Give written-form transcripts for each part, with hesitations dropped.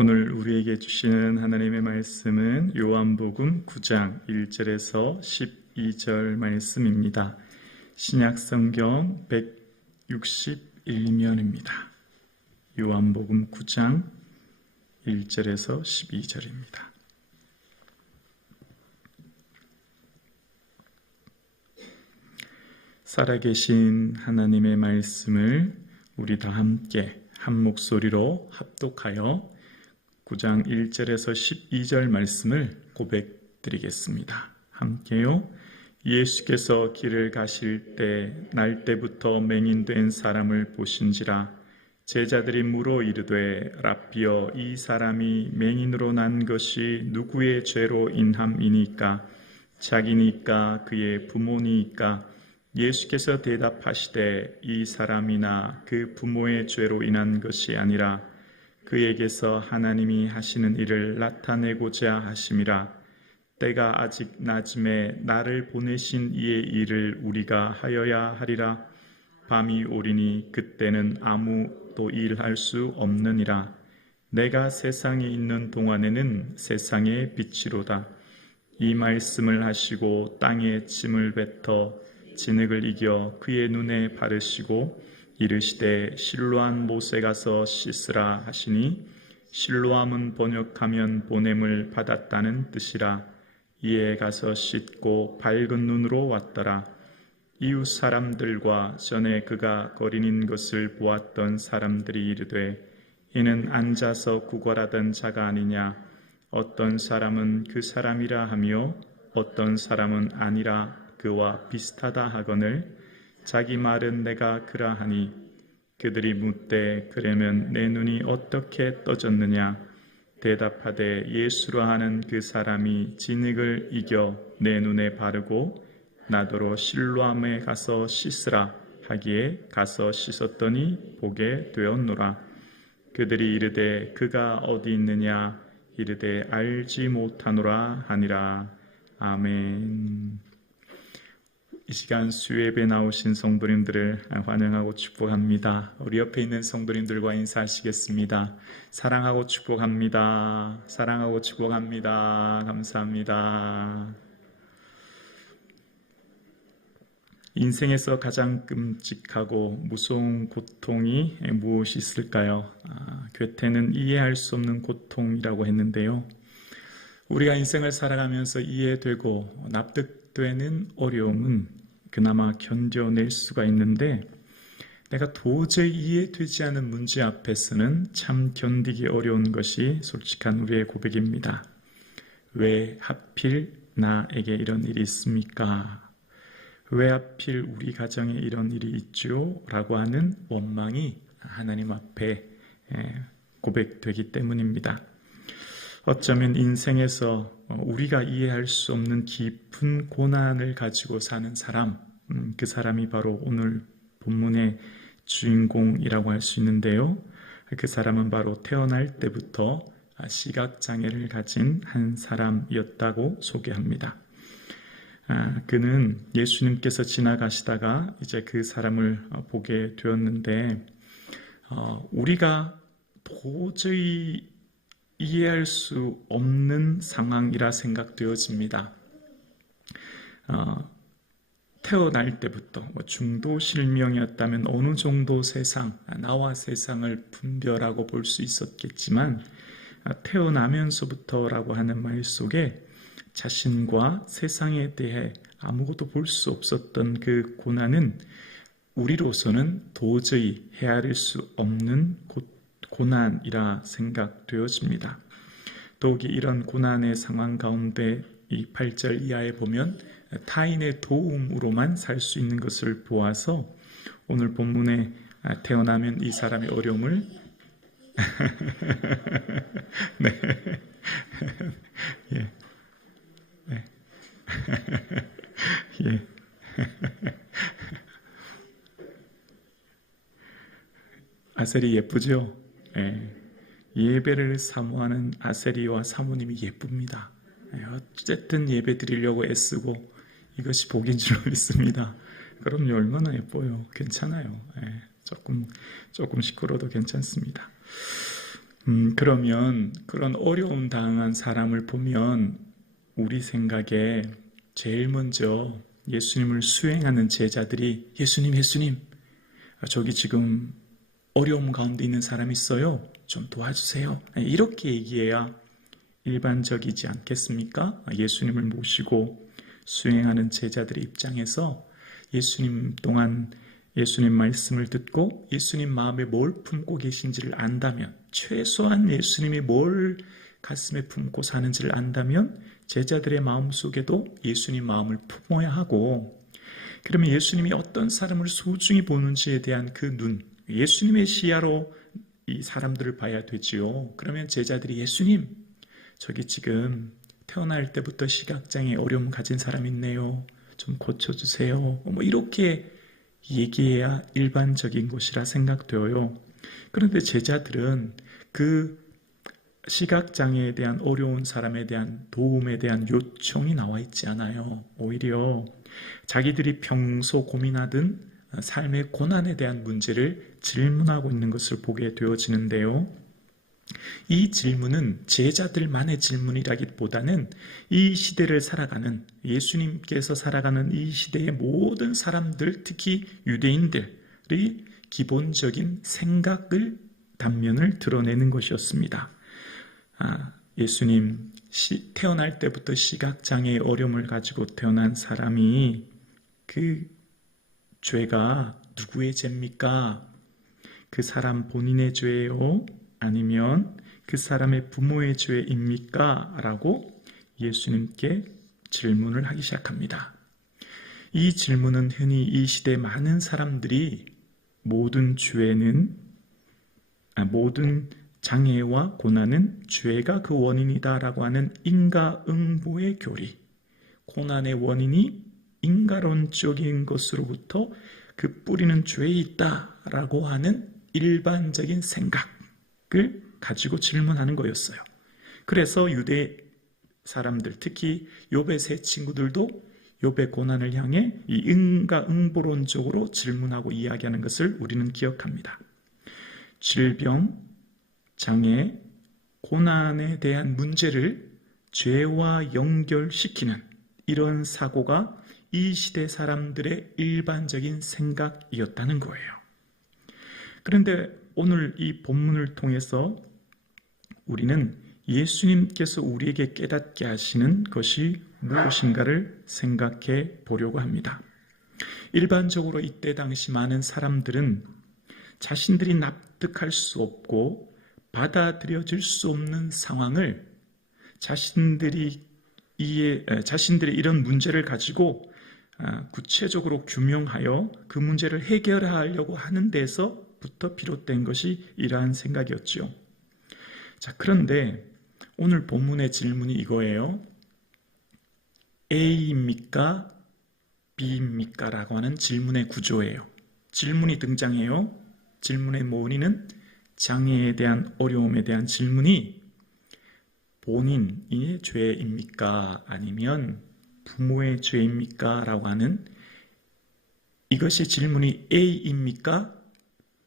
오늘 우리에게 주시는 하나님의 말씀은 요한복음 9장 1절에서 12절 말씀입니다. 신약성경 161면입니다. 요한복음 9장 1절에서 12절입니다. 살아계신 하나님의 말씀을 우리 다 함께 한 목소리로 합독하여 9장 1절에서 12절 말씀을 고백드리겠습니다. 함께요. 예수께서 길을 가실 때 날 때부터 맹인된 사람을 보신지라. 제자들이 물어 이르되 랍비여, 이 사람이 맹인으로 난 것이 누구의 죄로 인함이니까? 자기니까 그의 부모니까? 예수께서 대답하시되 이 사람이나 그 부모의 죄로 인한 것이 아니라 그에게서 하나님이 하시는 일을 나타내고자 하심이라. 때가 아직 낮음에 나를 보내신 이의 일을 우리가 하여야 하리라. 밤이 오리니 그때는 아무도 일할 수 없느니라. 내가 세상에 있는 동안에는 세상의 빛이로다. 이 말씀을 하시고 땅에 침을 뱉어 진흙을 이겨 그의 눈에 바르시고 이르시되 실로암 못에 가서 씻으라 하시니, 실로암은 번역하면 보냄을 받았다는 뜻이라. 이에 가서 씻고 밝은 눈으로 왔더라. 이웃 사람들과 전에 그가 거린인 것을 보았던 사람들이 이르되 이는 앉아서 구걸하던 자가 아니냐? 어떤 사람은 그 사람이라 하며 어떤 사람은 아니라 그와 비슷하다 하거늘 자기 말은 내가 그라 하니, 그들이 묻되 그러면 내 눈이 어떻게 떠졌느냐? 대답하되 예수라 하는 그 사람이 진흙을 이겨 내 눈에 바르고 나더러 실로암에 가서 씻으라 하기에 가서 씻었더니 보게 되었노라. 그들이 이르되 그가 어디 있느냐? 이르되 알지 못하노라 하니라. 아멘. 이 시간 수예배 나오신 성도님들을 환영하고 축복합니다. 우리 옆에 있는 성도님들과 인사하시겠습니다. 사랑하고 축복합니다. 사랑하고 축복합니다. 감사합니다. 인생에서 가장 끔찍하고 무서운 고통이 무엇이 있을까요? 괴테는 이해할 수 없는 고통이라고 했는데요. 우리가 인생을 살아가면서 이해되고 납득되는 어려움은 그나마 견뎌낼 수가 있는데, 내가 도저히 이해되지 않은 문제 앞에서는 참 견디기 어려운 것이 솔직한 우리의 고백입니다. 왜 하필 나에게 이런 일이 있습니까? 왜 하필 우리 가정에 이런 일이 있죠? 라고 하는 원망이 하나님 앞에 고백되기 때문입니다. 어쩌면 인생에서 우리가 이해할 수 없는 깊은 고난을 가지고 사는 사람, 그 사람이 바로 오늘 본문의 주인공이라고 할 수 있는데요. 그 사람은 바로 태어날 때부터 시각장애를 가진 한 사람이었다고 소개합니다. 그는 예수님께서 지나가시다가 이제 그 사람을 보게 되었는데, 우리가 도저히 이해할 수 없는 상황이라 생각되어집니다. 태어날 때부터 중도 실명이었다면 어느 정도 나와 세상을 분별하고 볼 수 있었겠지만, 태어나면서부터라고 하는 말 속에 자신과 세상에 대해 아무것도 볼 수 없었던 그 고난은 우리로서는 도저히 헤아릴 수 없는 고난이라 생각되어집니다. 더욱이 이런 고난의 상황 가운데 이 8절 이하에 보면 타인의 도움으로만 살 수 있는 것을 보아서 오늘 본문에 태어나면 이 사람의 어려움을 네. 예. 네. 예. 아셀이 예쁘죠? 예. 예배를 사모하는 아셀이와 사모님이 예쁩니다. 예. 어쨌든 예배 드리려고 애쓰고 이것이 복인 줄 믿습니다. 그럼요, 얼마나 예뻐요. 괜찮아요. 예. 조금 시끄러워도 괜찮습니다. 그러면 그런 어려움 당한 사람을 보면 우리 생각에 제일 먼저 예수님을 수행하는 제자들이 예수님, 예수님, 저기 지금 어려움 가운데 있는 사람 있어요. 좀 도와주세요. 이렇게 얘기해야 일반적이지 않겠습니까? 예수님을 모시고 수행하는 제자들의 입장에서 예수님 동안 예수님 말씀을 듣고 예수님 마음에 뭘 품고 계신지를 안다면, 최소한 예수님이 뭘 가슴에 품고 사는지를 안다면 제자들의 마음속에도 예수님 마음을 품어야 하고, 그러면 예수님이 어떤 사람을 소중히 보는지에 대한 그 눈, 예수님의 시야로 이 사람들을 봐야 되지요. 그러면 제자들이 예수님, 저기 지금 태어날 때부터 시각장애 어려움 가진 사람 있네요. 좀 고쳐주세요. 뭐 이렇게 얘기해야 일반적인 것이라 생각되어요. 그런데 제자들은 그 시각장애에 대한 어려운 사람에 대한 도움에 대한 요청이 나와 있지 않아요. 오히려 자기들이 평소 고민하던 삶의 고난에 대한 문제를 질문하고 있는 것을 보게 되어지는데요. 이 질문은 제자들만의 질문이라기보다는 이 시대를 살아가는, 예수님께서 살아가는 이 시대의 모든 사람들, 특히 유대인들의 기본적인 생각을, 단면을 드러내는 것이었습니다. 예수님, 태어날 때부터 시각장애의 어려움을 가지고 태어난 사람이 그 죄가 누구의 죄입니까? 그 사람 본인의 죄예요? 아니면 그 사람의 부모의 죄입니까? 라고 예수님께 질문을 하기 시작합니다. 이 질문은 흔히 이 시대 많은 사람들이 모든 장애와 고난은 죄가 그 원인이다 라고 하는 인과응보의 교리, 고난의 원인이 인과론적인 것으로부터 그 뿌리는 죄에 있다 라고 하는 일반적인 생각을 가지고 질문하는 거였어요. 그래서 유대 사람들, 특히 욥의 세 친구들도 욥의 고난을 향해 이 인과응보론적으로 질문하고 이야기하는 것을 우리는 기억합니다. 질병, 장애, 고난에 대한 문제를 죄와 연결시키는 이런 사고가 이 시대 사람들의 일반적인 생각이었다는 거예요. 그런데 오늘 이 본문을 통해서 우리는 예수님께서 우리에게 깨닫게 하시는 것이 무엇인가를 생각해 보려고 합니다. 일반적으로 이때 당시 많은 사람들은 자신들이 납득할 수 없고 받아들여질 수 없는 상황을 자신들이 이런 문제를 가지고 구체적으로 규명하여 그 문제를 해결하려고 하는 데서부터 비롯된 것이 이러한 생각이었죠. 자, 그런데 오늘 본문의 질문이 이거예요. A입니까? B입니까? 라고 하는 질문의 구조예요. 질문이 등장해요. 질문의 원인은 장애에 대한 어려움에 대한 질문이 본인의 죄입니까? 아니면 부모의 죄입니까? 라고 하는, 이것이 질문이 A입니까?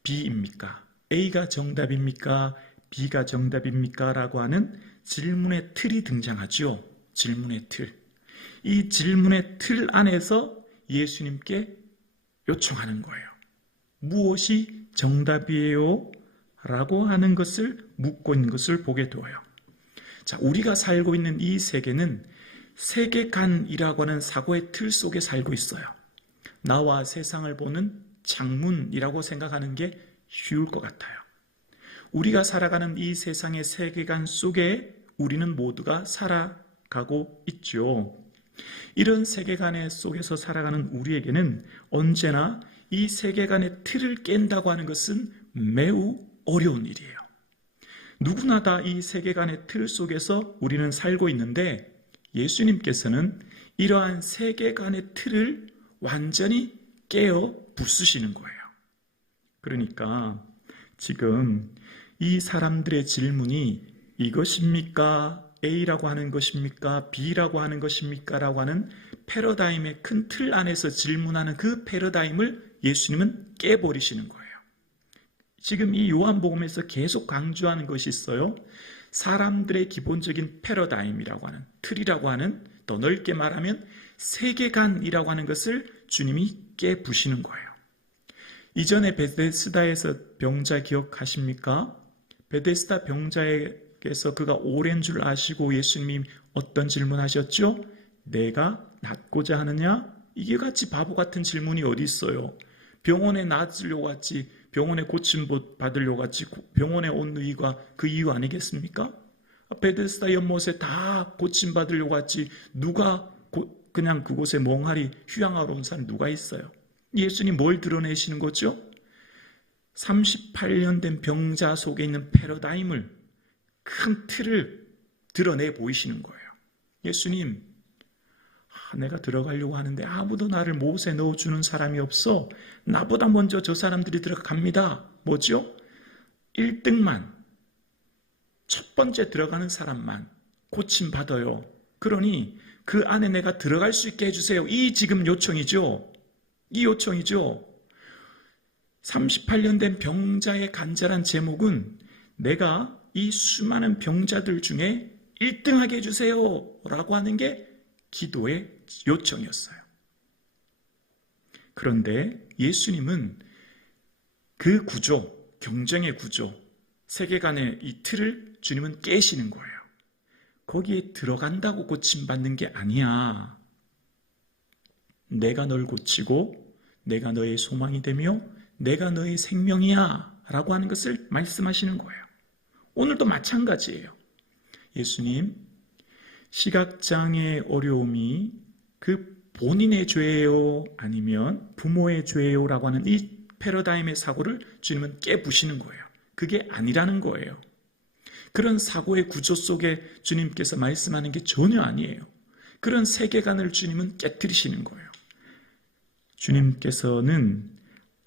B입니까? A가 정답입니까? B가 정답입니까? 라고 하는 질문의 틀이 등장하죠. 질문의 틀. 이 질문의 틀 안에서 예수님께 요청하는 거예요. 무엇이 정답이에요? 라고 하는 것을 묻고 있는 것을 보게 되어요. 자, 우리가 살고 있는 이 세계는 세계관이라고 하는 사고의 틀 속에 살고 있어요. 나와 세상을 보는 창문이라고 생각하는 게 쉬울 것 같아요. 우리가 살아가는 이 세상의 세계관 속에 우리는 모두가 살아가고 있죠. 이런 세계관 속에서 살아가는 우리에게는 언제나 이 세계관의 틀을 깬다고 하는 것은 매우 어려운 일이에요. 누구나 다 이 세계관의 틀 속에서 우리는 살고 있는데 예수님께서는 이러한 세계관의 틀을 완전히 깨어 부수시는 거예요. 그러니까 지금 이 사람들의 질문이 이것입니까? A라고 하는 것입니까? B라고 하는 것입니까? 라고 하는 패러다임의 큰 틀 안에서 질문하는 그 패러다임을 예수님은 깨버리시는 거예요. 지금 이 요한복음에서 계속 강조하는 것이 있어요. 사람들의 기본적인 패러다임이라고 하는, 틀이라고 하는, 더 넓게 말하면 세계관이라고 하는 것을 주님이 깨부시는 거예요. 이전에 베데스다에서 병자 기억하십니까? 베데스다 병자에게서 그가 오랜 줄 아시고 예수님이 어떤 질문하셨죠? 내가 낫고자 하느냐? 이게 같이 바보 같은 질문이 어디 있어요? 병원에 낫으려고 갔지, 병원에 고침 받으려고 갔지, 병원에 온 이유가 그 이유 아니겠습니까? 베데스다 연못에 다 고침 받으려고 갔지, 누가 그냥 그곳에 멍하리 휴양하러 온 사람이 누가 있어요? 예수님 뭘 드러내시는 거죠? 38년 된 병자 속에 있는 패러다임을, 큰 틀을 드러내 보이시는 거예요. 예수님, 내가 들어가려고 하는데 아무도 나를 못에 넣어주는 사람이 없어. 나보다 먼저 저 사람들이 들어갑니다. 뭐죠? 1등만, 첫 번째 들어가는 사람만 고침받아요. 그러니 그 안에 내가 들어갈 수 있게 해주세요. 이 지금 요청이죠. 이 요청이죠. 38년 된 병자의 간절한 제목은 내가 이 수많은 병자들 중에 1등하게 해주세요 라고 하는 게 기도의 요청이었어요. 그런데 예수님은 그 구조, 경쟁의 구조, 세계관의 이 틀을 주님은 깨시는 거예요. 거기에 들어간다고 고침받는 게 아니야. 내가 널 고치고 내가 너의 소망이 되며 내가 너의 생명이야 라고 하는 것을 말씀하시는 거예요. 오늘도 마찬가지예요. 예수님, 시각장애의 어려움이 그 본인의 죄예요? 아니면 부모의 죄예요? 라고 하는 이 패러다임의 사고를 주님은 깨부시는 거예요. 그게 아니라는 거예요. 그런 사고의 구조 속에 주님께서 말씀하는 게 전혀 아니에요. 그런 세계관을 주님은 깨트리시는 거예요. 주님께서는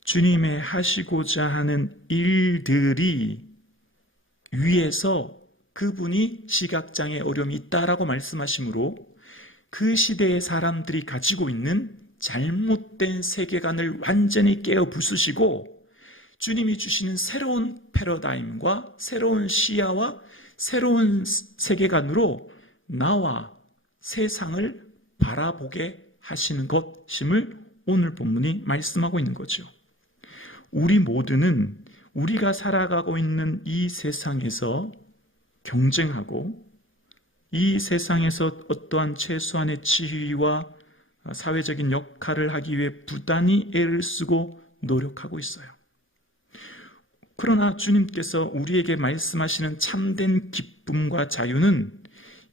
주님의 하시고자 하는 일들이 위에서 그분이 시각장애 어려움이 있다라고 말씀하시므로 그 시대의 사람들이 가지고 있는 잘못된 세계관을 완전히 깨어 부수시고 주님이 주시는 새로운 패러다임과 새로운 시야와 새로운 세계관으로 나와 세상을 바라보게 하시는 것임을 오늘 본문이 말씀하고 있는 거죠. 우리 모두는 우리가 살아가고 있는 이 세상에서 경쟁하고 이 세상에서 어떠한 최소한의 지위와 사회적인 역할을 하기 위해 부단히 애를 쓰고 노력하고 있어요. 그러나 주님께서 우리에게 말씀하시는 참된 기쁨과 자유는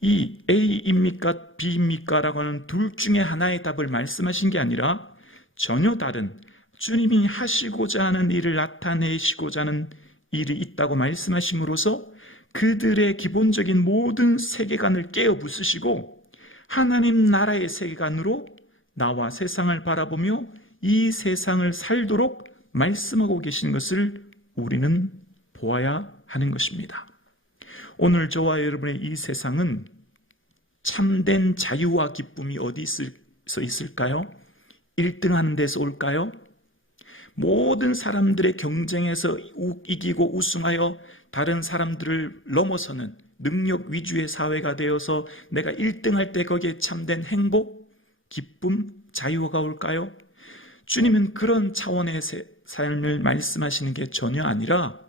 이 A입니까 B입니까 라고 하는 둘 중에 하나의 답을 말씀하신 게 아니라 전혀 다른 주님이 하시고자 하는 일을 나타내시고자 하는 일이 있다고 말씀하심으로써 그들의 기본적인 모든 세계관을 깨어 부수시고 하나님 나라의 세계관으로 나와 세상을 바라보며 이 세상을 살도록 말씀하고 계시는 것을 우리는 보아야 하는 것입니다. 오늘 저와 여러분의 이 세상은 참된 자유와 기쁨이 어디서 있을까요? 1등하는 데서 올까요? 모든 사람들의 경쟁에서 이기고 우승하여 다른 사람들을 넘어서는 능력 위주의 사회가 되어서 내가 1등할 때 거기에 참된 행복, 기쁨, 자유가 올까요? 주님은 그런 차원의 삶을 말씀하시는 게 전혀 아니라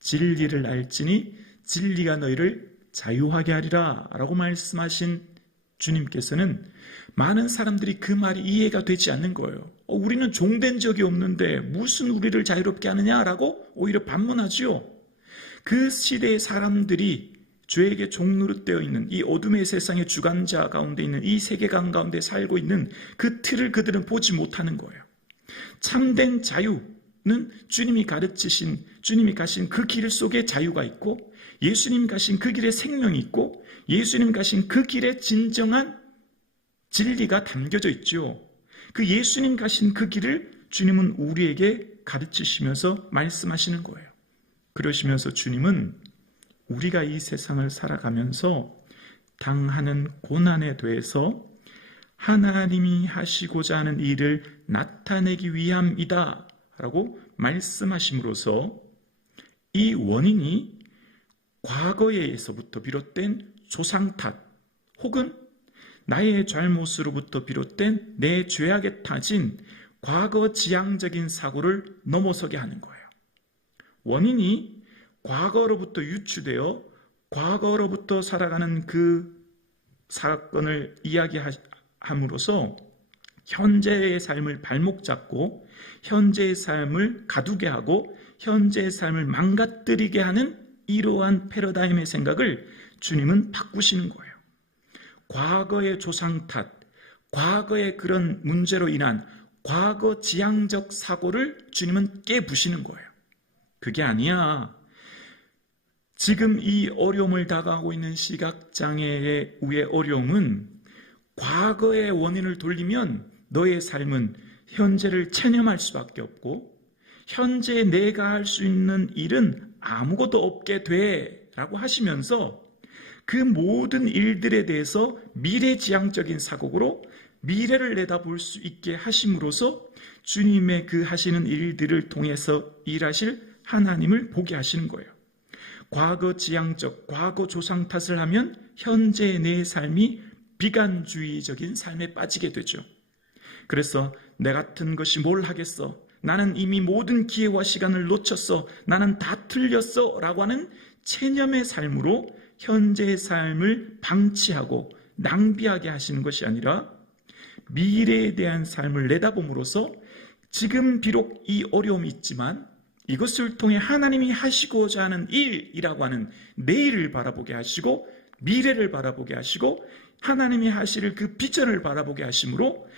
진리를 알지니 진리가 너희를 자유하게 하리라 라고 말씀하신 주님께서는 많은 사람들이 그 말이 이해가 되지 않는 거예요. 우리는 종된 적이 없는데 무슨 우리를 자유롭게 하느냐라고 오히려 반문하지요. 그 시대의 사람들이 죄에게 종노릇되어 있는 이 어둠의 세상의 주관자 가운데 있는 이 세계관 가운데 살고 있는 그 틀을 그들은 보지 못하는 거예요. 참된 자유는 주님이 가르치신, 주님이 가신 그 길 속에 자유가 있고 예수님 가신 그 길에 생명이 있고 예수님 가신 그 길에 진정한 진리가 담겨져 있죠. 그 예수님 가신 그 길을 주님은 우리에게 가르치시면서 말씀하시는 거예요. 그러시면서 주님은 우리가 이 세상을 살아가면서 당하는 고난에 대해서 하나님이 하시고자 하는 일을 나타내기 위함이다 라고 말씀하심으로써 이 원인이 과거에서부터 비롯된 조상 탓 혹은 나의 잘못으로부터 비롯된 내 죄악에 타진 과거 지향적인 사고를 넘어서게 하는 거예요. 원인이 과거로부터 유추되어 과거로부터 살아가는 그 사건을 이야기함으로써 현재의 삶을 발목 잡고 현재의 삶을 가두게 하고 현재의 삶을 망가뜨리게 하는 이러한 패러다임의 생각을 주님은 바꾸시는 거예요. 과거의 조상 탓, 과거의 그런 문제로 인한 과거 지향적 사고를 주님은 깨부시는 거예요. 그게 아니야. 지금 이 어려움을 다가오고 있는 시각장애의 어려움은 과거의 원인을 돌리면 너의 삶은 현재를 체념할 수밖에 없고 현재 내가 할 수 있는 일은 아무것도 없게 돼 라고 하시면서 그 모든 일들에 대해서 미래지향적인 사고로 미래를 내다볼 수 있게 하심으로써 주님의 그 하시는 일들을 통해서 일하실 하나님을 보게 하시는 거예요. 과거 지향적, 과거 조상 탓을 하면 현재의 내 삶이 비관주의적인 삶에 빠지게 되죠. 그래서 내 같은 것이 뭘 하겠어? 나는 이미 모든 기회와 시간을 놓쳤어. 나는 다 틀렸어. 라고 하는 체념의 삶으로 현재의 삶을 방치하고 낭비하게 하시는 것이 아니라 미래에 대한 삶을 내다봄으로써 지금 비록 이 어려움이 있지만 이것을 통해 하나님이 하시고자 하는 일이라고 하는 내일을 바라보게 하시고 미래를 바라보게 하시고 하나님이 하실 그 비전을 바라보게 하심으로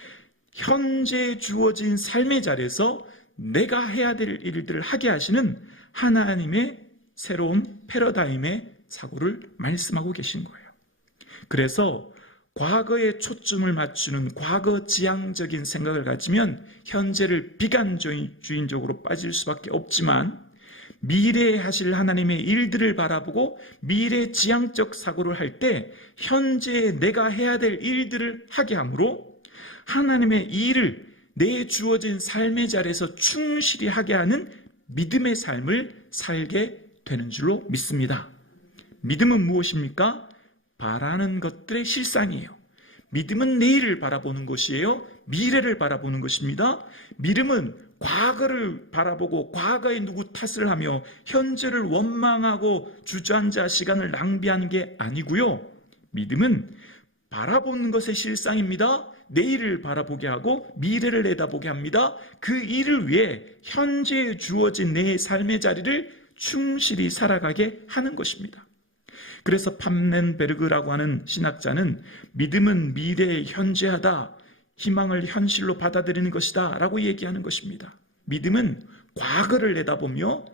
현재 주어진 삶의 자리에서 내가 해야 될 일들을 하게 하시는 하나님의 새로운 패러다임의 사고를 말씀하고 계신 거예요. 그래서 과거에 초점을 맞추는 과거 지향적인 생각을 가지면 현재를 비관주의적으로 빠질 수밖에 없지만 미래에 하실 하나님의 일들을 바라보고 미래 지향적 사고를 할 때 현재에 내가 해야 될 일들을 하게 하므로 하나님의 일을 내 주어진 삶의 자리에서 충실히 하게 하는 믿음의 삶을 살게 되는 줄로 믿습니다. 믿음은 무엇입니까? 바라는 것들의 실상이에요. 믿음은 내일을 바라보는 것이에요. 미래를 바라보는 것입니다. 믿음은 과거를 바라보고 과거에 누구 탓을 하며 현재를 원망하고 주저앉아 시간을 낭비하는 게 아니고요. 믿음은 바라보는 것의 실상입니다. 내일을 바라보게 하고 미래를 내다보게 합니다. 그 일을 위해 현재에 주어진 내 삶의 자리를 충실히 살아가게 하는 것입니다. 그래서 팜넨베르그라고 하는 신학자는 믿음은 미래에 현재하다, 희망을 현실로 받아들이는 것이다 라고 얘기하는 것입니다. 믿음은 과거를 내다보며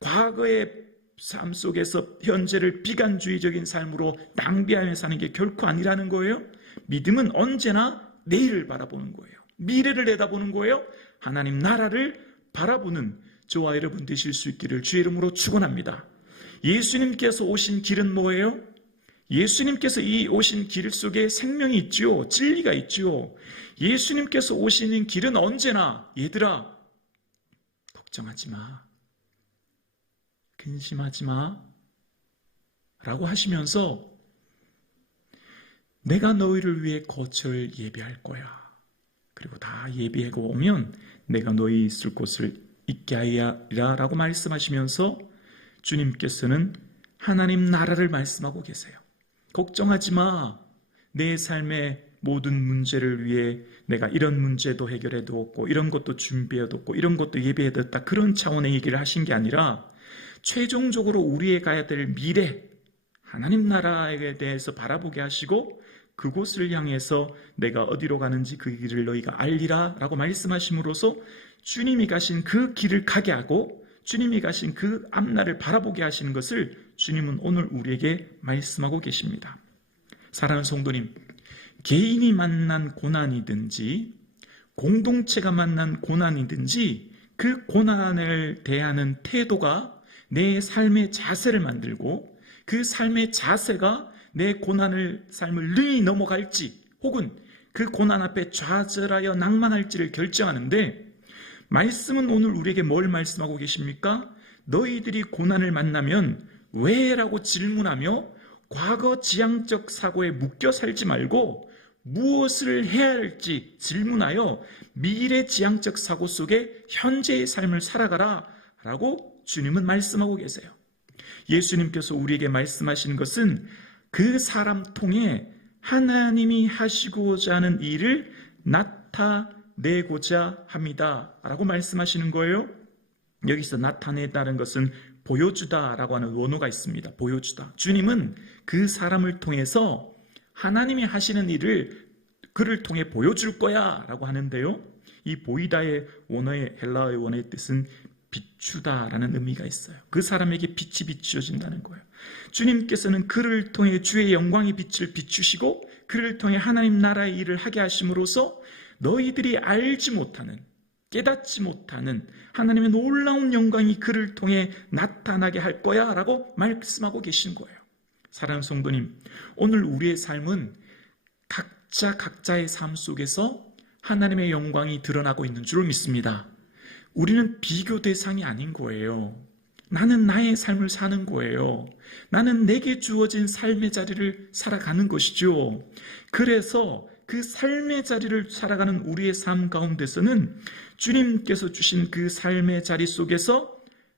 과거의 삶 속에서 현재를 비관주의적인 삶으로 낭비하며 사는 게 결코 아니라는 거예요. 믿음은 언제나 내일을 바라보는 거예요. 미래를 내다보는 거예요. 하나님 나라를 바라보는 저와 여러분 되실 수 있기를 주의 이름으로 축원합니다. 예수님께서 오신 길은 뭐예요? 예수님께서 이 오신 길 속에 생명이 있지요. 진리가 있지요. 예수님께서 오시는 길은 언제나 얘들아 걱정하지 마. 근심하지 마. 라고 하시면서 내가 너희를 위해 거처를 예비할 거야. 그리고 다 예비하고 오면 내가 너희 있을 곳을 있게 하리라 라고 말씀하시면서 주님께서는 하나님 나라를 말씀하고 계세요. 걱정하지 마. 내 삶의 모든 문제를 위해 내가 이런 문제도 해결해 두었고 이런 것도 준비해 두었고 이런 것도 예비해 두었다. 그런 차원의 얘기를 하신 게 아니라 최종적으로 우리의 가야 될 미래 하나님 나라에 대해서 바라보게 하시고 그곳을 향해서 내가 어디로 가는지 그 길을 너희가 알리라 라고 말씀하심으로써 주님이 가신 그 길을 가게 하고 주님이 가신 그 앞날을 바라보게 하시는 것을 주님은 오늘 우리에게 말씀하고 계십니다. 사랑하는 성도님, 개인이 만난 고난이든지 공동체가 만난 고난이든지 그 고난을 대하는 태도가 내 삶의 자세를 만들고 그 삶의 자세가 내 삶을 능히 넘어갈지 혹은 그 고난 앞에 좌절하여 낭만할지를 결정하는데 말씀은 오늘 우리에게 뭘 말씀하고 계십니까? 너희들이 고난을 만나면 왜? 라고 질문하며 과거 지향적 사고에 묶여 살지 말고 무엇을 해야 할지 질문하여 미래 지향적 사고 속에 현재의 삶을 살아가라 라고 주님은 말씀하고 계세요. 예수님께서 우리에게 말씀하시는 것은 그 사람 통해 하나님이 하시고자 하는 일을 나타내고자 합니다 라고 말씀하시는 거예요. 여기서 나타내다는 것은 보여주다라고 하는 원어가 있습니다. 보여주다. 주님은 그 사람을 통해서 하나님이 하시는 일을 그를 통해 보여줄 거야 라고 하는데요, 이 보이다의 원어의 헬라어의 원어의 뜻은 비추다라는 의미가 있어요. 그 사람에게 빛이 비추어진다는 거예요. 주님께서는 그를 통해 주의 영광의 빛을 비추시고 그를 통해 하나님 나라의 일을 하게 하심으로써 너희들이 알지 못하는, 깨닫지 못하는 하나님의 놀라운 영광이 그를 통해 나타나게 할 거야 라고 말씀하고 계신 거예요. 사랑하는 성도님, 오늘 우리의 삶은 각자의 삶 속에서 하나님의 영광이 드러나고 있는 줄 믿습니다. 우리는 비교 대상이 아닌 거예요. 나는 나의 삶을 사는 거예요. 나는 내게 주어진 삶의 자리를 살아가는 것이죠. 그래서 그 삶의 자리를 살아가는 우리의 삶 가운데서는 주님께서 주신 그 삶의 자리 속에서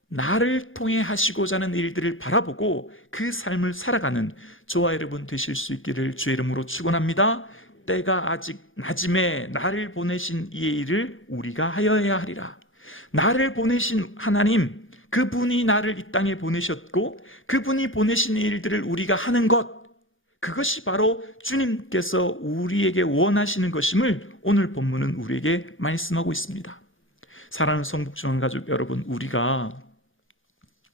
나를 통해 하시고자 하는 일들을 바라보고 그 삶을 살아가는 저와 여러분 되실 수 있기를 주의 이름으로 축원합니다. 때가 아직 낮음에 나를 보내신 이의 일을 우리가 하여야 하리라. 나를 보내신 하나님, 그분이 나를 이 땅에 보내셨고 그분이 보내신 일들을 우리가 하는 것, 그것이 바로 주님께서 우리에게 원하시는 것임을 오늘 본문은 우리에게 말씀하고 있습니다. 사랑하는 성북중앙 가족 여러분, 우리가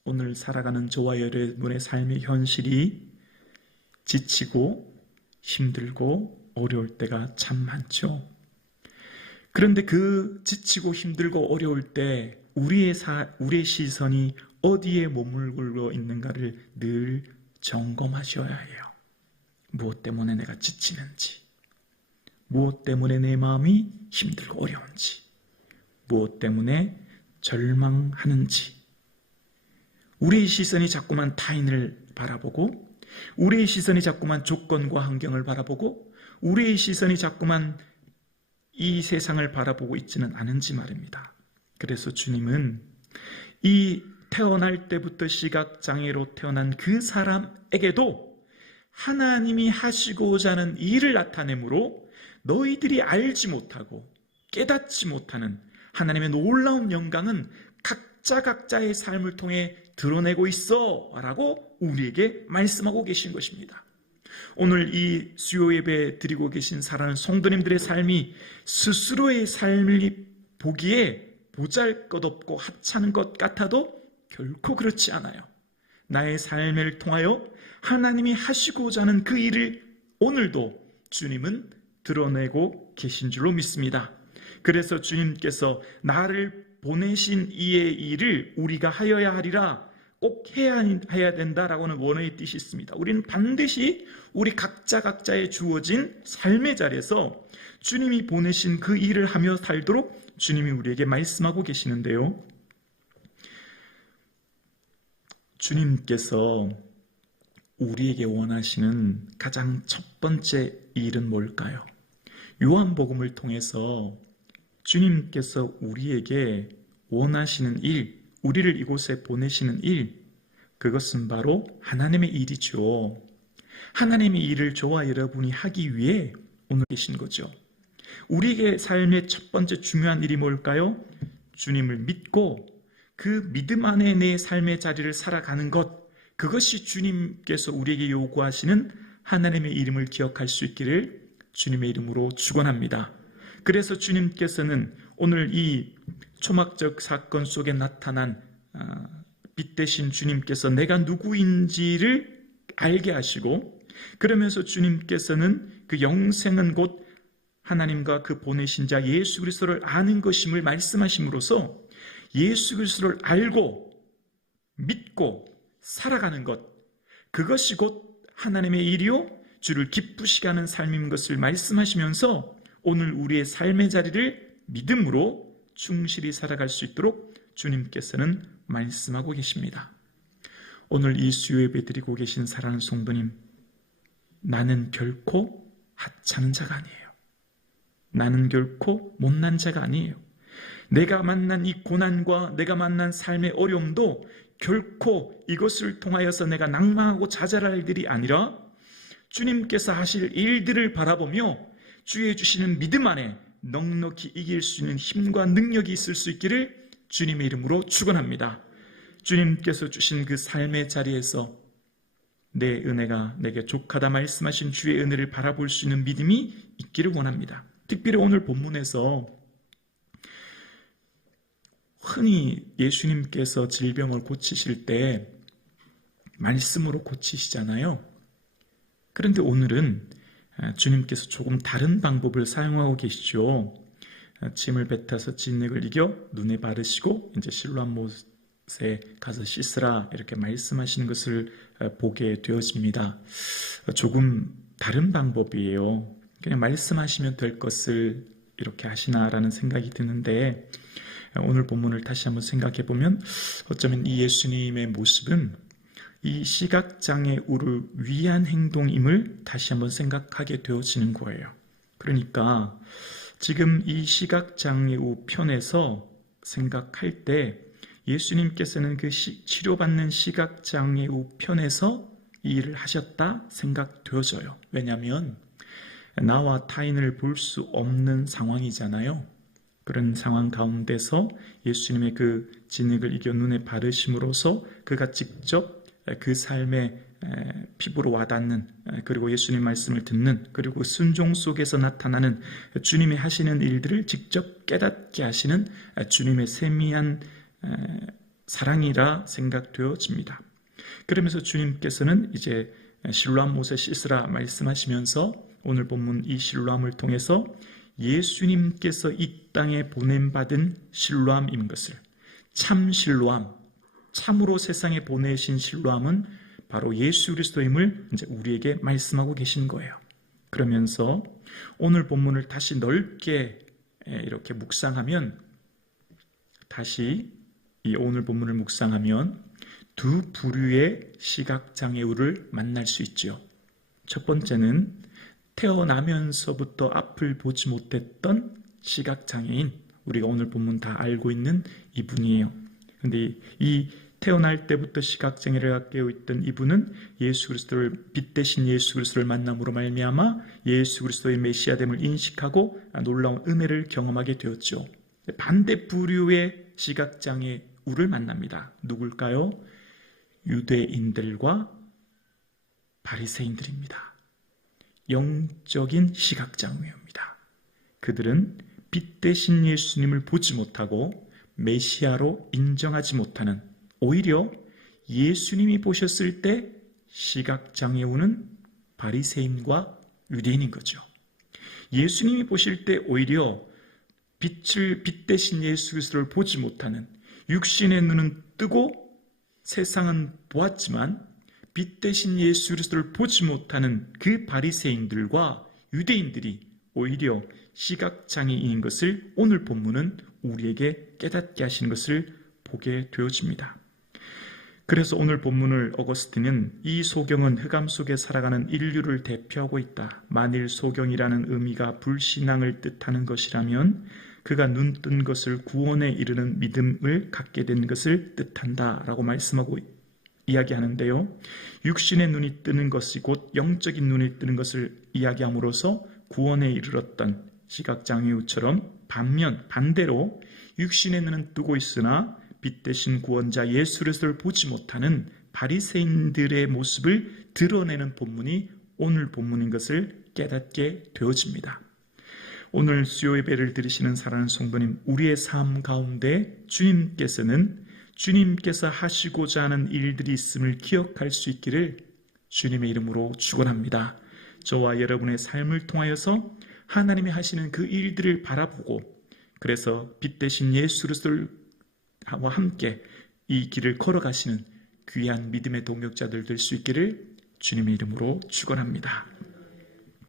오늘 살아가는 저와 여러분의 삶의 현실이 지치고 힘들고 어려울 때가 참 많죠. 그런데 그 지치고 힘들고 어려울 때 우리의 시선이 어디에 머물러 있는가를 늘 점검하셔야 해요. 무엇 때문에 내가 지치는지, 무엇 때문에 내 마음이 힘들고 어려운지, 무엇 때문에 절망하는지. 우리의 시선이 자꾸만 타인을 바라보고, 우리의 시선이 자꾸만 조건과 환경을 바라보고, 우리의 시선이 자꾸만 이 세상을 바라보고 있지는 않은지 말입니다. 그래서 주님은 이 태어날 때부터 시각장애로 태어난 그 사람에게도 하나님이 하시고자 하는 일을 나타내므로 너희들이 알지 못하고 깨닫지 못하는 하나님의 놀라운 영광은 각자의 삶을 통해 드러내고 있어 라고 우리에게 말씀하고 계신 것입니다. 오늘 이 수요 예배 드리고 계신 사랑하는 성도님들의 삶이 스스로의 삶을 보기에 보잘것없고 하찮은 것 같아도 결코 그렇지 않아요. 나의 삶을 통하여 하나님이 하시고자 하는 그 일을 오늘도 주님은 드러내고 계신 줄로 믿습니다. 그래서 주님께서 나를 보내신 이의 일을 우리가 하여야 하리라, 꼭 해야 된다라고는 원어의 뜻이 있습니다. 우리는 반드시 우리 각자의 주어진 삶의 자리에서 주님이 보내신 그 일을 하며 살도록 주님이 우리에게 말씀하고 계시는데요, 주님께서 우리에게 원하시는 가장 첫 번째 일은 뭘까요? 요한복음을 통해서 주님께서 우리에게 원하시는 일, 우리를 이곳에 보내시는 일, 그것은 바로 하나님의 일이죠. 하나님의 일을 저와 여러분이 하기 위해 오늘 계신 거죠. 우리에게 삶의 첫 번째 중요한 일이 뭘까요? 주님을 믿고 그 믿음 안에 내 삶의 자리를 살아가는 것, 그것이 주님께서 우리에게 요구하시는 하나님의 이름을 기억할 수 있기를 주님의 이름으로 축원합니다. 그래서 주님께서는 오늘 이 초막적 사건 속에 나타난 빛 대신 주님께서 내가 누구인지를 알게 하시고, 그러면서 주님께서는 그 영생은 곧 하나님과 그 보내신 자 예수 그리스도를 아는 것임을 말씀하심으로써 예수 그리스도를 알고 믿고 살아가는 것, 그것이 곧 하나님의 일이요 주를 기쁘시게 하는 삶인 것을 말씀하시면서 오늘 우리의 삶의 자리를 믿음으로 충실히 살아갈 수 있도록 주님께서는 말씀하고 계십니다. 오늘 이 수요 예배 드리고 계신 사랑하는 성도님, 나는 결코 하찮은 자가 아니에요. 나는 결코 못난 자가 아니에요. 내가 만난 이 고난과 내가 만난 삶의 어려움도 결코 이것을 통하여서 내가 낭망하고 좌절할 일이 아니라 주님께서 하실 일들을 바라보며 주의 주시는 믿음 안에 넉넉히 이길 수 있는 힘과 능력이 있을 수 있기를 주님의 이름으로 축원합니다. 주님께서 주신 그 삶의 자리에서 내 은혜가 내게 족하다 말씀하신 주의 은혜를 바라볼 수 있는 믿음이 있기를 원합니다. 특별히 오늘 본문에서 흔히 예수님께서 질병을 고치실 때 말씀으로 고치시잖아요. 그런데 오늘은 주님께서 조금 다른 방법을 사용하고 계시죠. 침을 뱉어서 진액을 이겨 눈에 바르시고 이제 실로암 못에 가서 씻으라 이렇게 말씀하시는 것을 보게 되어집니다. 조금 다른 방법이에요. 그냥 말씀하시면 될 것을 이렇게 하시나라는 생각이 드는데, 오늘 본문을 다시 한번 생각해 보면 어쩌면 이 예수님의 모습은 이 시각장애우를 위한 행동임을 다시 한번 생각하게 되어지는 거예요. 그러니까 지금 이 시각장애우 편에서 생각할 때 예수님께서는 그 치료받는 시각장애우 편에서 이 일을 하셨다 생각되어져요. 왜냐하면 나와 타인을 볼 수 없는 상황이잖아요. 그런 상황 가운데서 예수님의 그 진액을 이겨 눈에 바르심으로써 그가 직접 그 삶의 피부로 와닿는, 그리고 예수님 말씀을 듣는, 그리고 순종 속에서 나타나는 주님이 하시는 일들을 직접 깨닫게 하시는 주님의 세미한 사랑이라 생각되어집니다. 그러면서 주님께서는 이제 실로암 못에 씻으라 말씀하시면서 오늘 본문 이 실로암을 통해서 예수님께서 이 땅에 보냄받은 실로암인 것을, 참 실로암, 참으로 세상에 보내신 실로암은 바로 예수 그리스도임을 이제 우리에게 말씀하고 계신 거예요. 그러면서 오늘 본문을 다시 넓게 이렇게 묵상하면, 다시 이 오늘 본문을 묵상하면 두 부류의 시각장애우를 만날 수 있죠. 첫 번째는 태어나면서부터 앞을 보지 못했던 시각장애인, 우리가 오늘 본문 다 알고 있는 이분이에요. 그런데 이 태어날 때부터 시각장애를 갖고 있던 이분은 예수 그리스도를, 빛 대신 예수 그리스도를 만남으로 말미암아 예수 그리스도의 메시아됨을 인식하고 놀라운 은혜를 경험하게 되었죠. 반대 부류의 시각장애우를 만납니다. 누굴까요? 유대인들과 바리새인들입니다. 영적인 시각장애우입니다. 그들은 빛 대신 예수님을 보지 못하고 메시아로 인정하지 못하는, 오히려 예수님이 보셨을 때 시각장애우는 바리새인과 유대인인 거죠. 예수님이 보실 때 오히려 빛 대신 예수 그리스도를 보지 못하는, 육신의 눈은 뜨고 세상은 보았지만 빛 대신 예수 그리스도를 보지 못하는 그 바리새인들과 유대인들이 오히려 시각장애인인 것을 오늘 본문은 우리에게 깨닫게 하시는 것을 보게 되어집니다. 그래서 오늘 본문을 어거스틴은 이 소경은 흑암 속에 살아가는 인류를 대표하고 있다. 만일 소경이라는 의미가 불신앙을 뜻하는 것이라면 그가 눈 뜬 것을 구원에 이르는 믿음을 갖게 된 것을 뜻한다 라고 말씀하고 이야기하는데요. 육신의 눈이 뜨는 것이 곧 영적인 눈이 뜨는 것을 이야기함으로써 구원에 이르렀던 시각장애우처럼 반대로 육신의 눈은 뜨고 있으나 빛 대신 구원자 예수 그리스도를 보지 못하는 바리새인들의 모습을 드러내는 본문이 오늘 본문인 것을 깨닫게 되어집니다. 오늘 수요 예배를 드리시는 사랑하는 성도님, 우리의 삶 가운데 주님께서 하시고자 하는 일들이 있음을 기억할 수 있기를 주님의 이름으로 축원합니다. 저와 여러분의 삶을 통하여서 하나님이 하시는 그 일들을 바라보고, 그래서 빛 대신 예수 그리스도와 함께 이 길을 걸어가시는 귀한 믿음의 동역자들 될 수 있기를 주님의 이름으로 축원합니다.